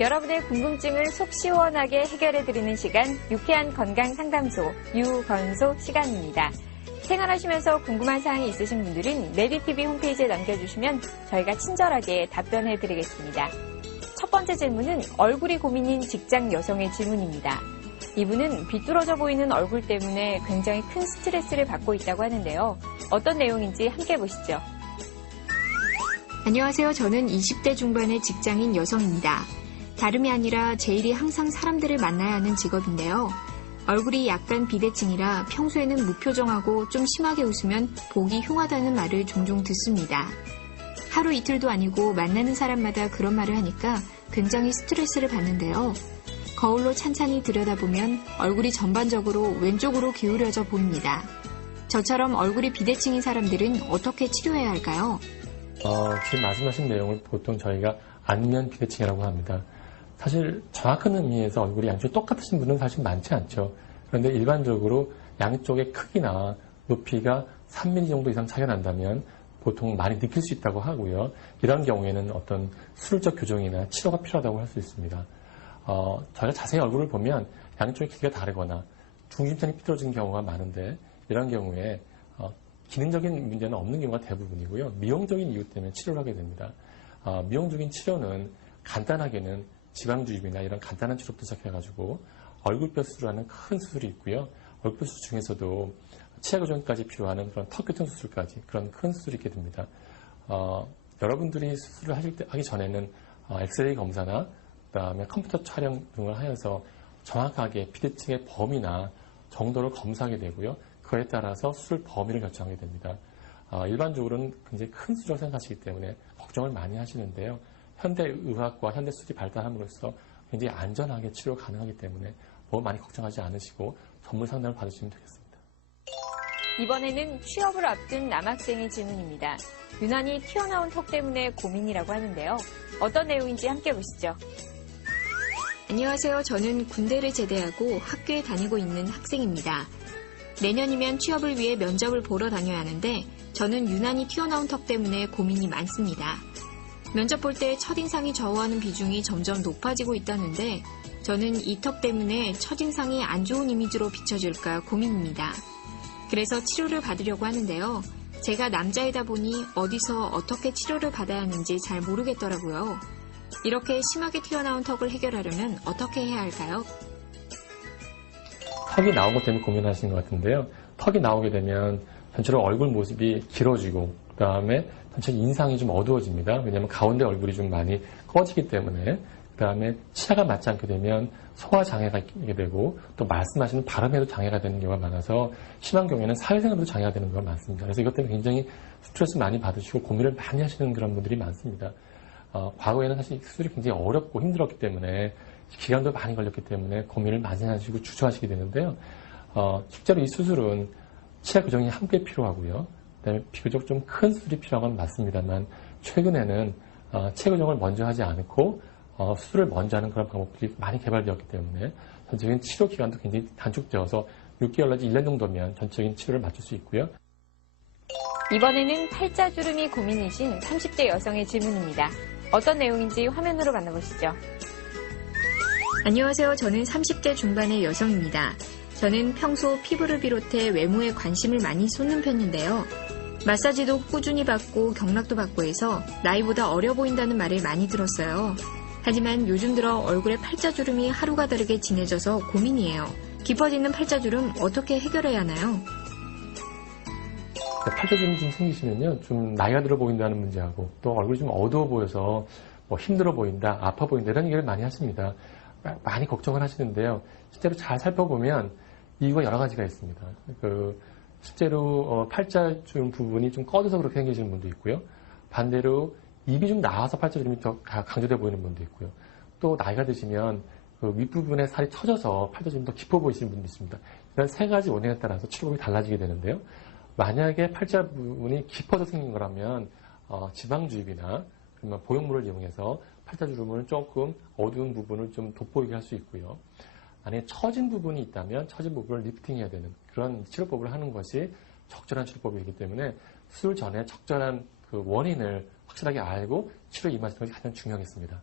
여러분의 궁금증을 속 시원하게 해결해드리는 시간, 유쾌한 건강상담소, 유건소 시간입니다. 생활하시면서 궁금한 사항이 있으신 분들은 내비TV 홈페이지에 남겨주시면 저희가 친절하게 답변해드리겠습니다. 첫 번째 질문은 얼굴이 고민인 직장 여성의 질문입니다. 이분은 비뚤어져 보이는 얼굴 때문에 굉장히 큰 스트레스를 받고 있다고 하는데요. 어떤 내용인지 함께 보시죠. 안녕하세요. 저는 20대 중반의 직장인 여성입니다. 다름이 아니라 제 일이 항상 사람들을 만나야 하는 직업인데요. 얼굴이 약간 비대칭이라 평소에는 무표정하고 좀 심하게 웃으면 보기 흉하다는 말을 종종 듣습니다. 하루 이틀도 아니고 만나는 사람마다 그런 말을 하니까 굉장히 스트레스를 받는데요. 거울로 찬찬히 들여다보면 얼굴이 전반적으로 왼쪽으로 기울여져 보입니다. 저처럼 얼굴이 비대칭인 사람들은 어떻게 치료해야 할까요? 지금 말씀하신 내용을 보통 저희가 안면 비대칭이라고 합니다. 사실 정확한 의미에서 얼굴이 양쪽이 똑같으신 분은 사실 많지 않죠. 그런데 일반적으로 양쪽의 크기나 높이가 3mm 정도 이상 차이가 난다면 보통 많이 느낄 수 있다고 하고요. 이런 경우에는 어떤 수술적 교정이나 치료가 필요하다고 할 수 있습니다. 저희가 자세히 얼굴을 보면 양쪽의 길이가 다르거나 중심선이 삐뚤어진 경우가 많은데 이런 경우에 기능적인 문제는 없는 경우가 대부분이고요. 미용적인 이유 때문에 치료를 하게 됩니다. 미용적인 치료는 간단하게는 지방주입이나 이런 간단한 치료부터 시작해가지고 얼굴뼈 수술하는 큰 수술이 있고요. 얼굴뼈 수술 중에서도 치아 교정까지 필요하는 그런 턱 교정 수술까지 그런 큰 수술이 있게 됩니다. 여러분들이 수술을 하기 전에는 엑스레이 검사나 그다음에 컴퓨터 촬영 등을 하여서 정확하게 비대칭의 범위나 정도를 검사하게 되고요. 그에 따라서 수술 범위를 결정하게 됩니다. 일반적으로는 굉장히 큰 수술을 생각하시기 때문에 걱정을 많이 하시는데요. 현대의학과 현대수술이 발달함으로써 굉장히 안전하게 치료 가능하기 때문에 너무 많이 걱정하지 않으시고 전문 상담을 받으시면 되겠습니다. 이번에는 취업을 앞둔 남학생의 질문입니다. 유난히 튀어나온 턱 때문에 고민이라고 하는데요. 어떤 내용인지 함께 보시죠. 안녕하세요. 저는 군대를 제대하고 학교에 다니고 있는 학생입니다. 내년이면 취업을 위해 면접을 보러 다녀야 하는데 저는 유난히 튀어나온 턱 때문에 고민이 많습니다. 면접 볼 때 첫인상이 좌우하는 비중이 점점 높아지고 있다는데 저는 이 턱 때문에 첫인상이 안 좋은 이미지로 비춰질까 고민입니다. 그래서 치료를 받으려고 하는데요. 제가 남자이다 보니 어디서 어떻게 치료를 받아야 하는지 잘 모르겠더라고요. 이렇게 심하게 튀어나온 턱을 해결하려면 어떻게 해야 할까요? 턱이 나온 것 때문에 고민하시는 것 같은데요. 턱이 나오게 되면 전체로 얼굴 모습이 길어지고 그 다음에 전체 인상이 좀 어두워집니다. 왜냐하면 가운데 얼굴이 좀 많이 꺼지기 때문에 그 다음에 치아가 맞지 않게 되면 소화 장애가 있게 되고 또 말씀하시는 발음에도 장애가 되는 경우가 많아서 심한 경우에는 사회생활에도 장애가 되는 경우가 많습니다. 그래서 이것 때문에 굉장히 스트레스 많이 받으시고 고민을 많이 하시는 그런 분들이 많습니다. 과거에는 사실 수술이 굉장히 어렵고 힘들었기 때문에 기간도 많이 걸렸기 때문에 고민을 많이 하시고 주저하시게 되는데요. 실제로 이 수술은 치아 교정이 함께 필요하고요. 그다음에 비교적 좀 큰 수술이 필요한 건 맞습니다만 최근에는 치아 교정을 먼저 하지 않고 수술을 먼저 하는 그런 방법들이 많이 개발되었기 때문에 전체적인 치료 기간도 굉장히 단축되어서 6개월 내지 1년 정도면 전체적인 치료를 맞출 수 있고요. 이번에는 팔자주름이 고민이신 30대 여성의 질문입니다. 어떤 내용인지 화면으로 만나보시죠. 안녕하세요. 저는 30대 중반의 여성입니다. 저는 평소 피부를 비롯해 외모에 관심을 많이 쏟는 편인데요. 마사지도 꾸준히 받고 경락도 받고 해서 나이보다 어려 보인다는 말을 많이 들었어요. 하지만 요즘 들어 얼굴에 팔자주름이 하루가 다르게 진해져서 고민이에요. 깊어지는 팔자주름 어떻게 해결해야 하나요? 팔자주름이 좀 생기시면요, 좀 나이가 들어 보인다는 문제하고 또 얼굴이 좀 어두워 보여서 힘들어 보인다, 아파 보인다 이런 얘기를 많이 하십니다. 많이 걱정을 하시는데요. 실제로 잘 살펴보면 이유가 여러 가지가 있습니다. 실제로 팔자주름 부분이 좀 꺼져서 그렇게 생기시는 분도 있고요. 반대로 입이 좀 나와서 팔자주름이 더 강조돼 보이는 분도 있고요. 또 나이가 드시면 그 윗부분에 살이 처져서 팔자주름이 더 깊어 보이시는 분도 있습니다. 이런 세 가지 원인에 따라서 치료법이 달라지게 되는데요. 만약에 팔자 부분이 깊어서 생긴 거라면 지방주입이나 그러면 보형물을 이용해서 팔자주름을 조금 어두운 부분을 좀 돋보이게 할 수 있고요. 만약에 처진 부분이 있다면 처진 부분을 리프팅해야 되는 그런 치료법을 하는 것이 적절한 치료법이기 때문에 수술 전에 적절한 그 원인을 확실하게 알고 치료에 임하시는 것이 가장 중요하겠습니다.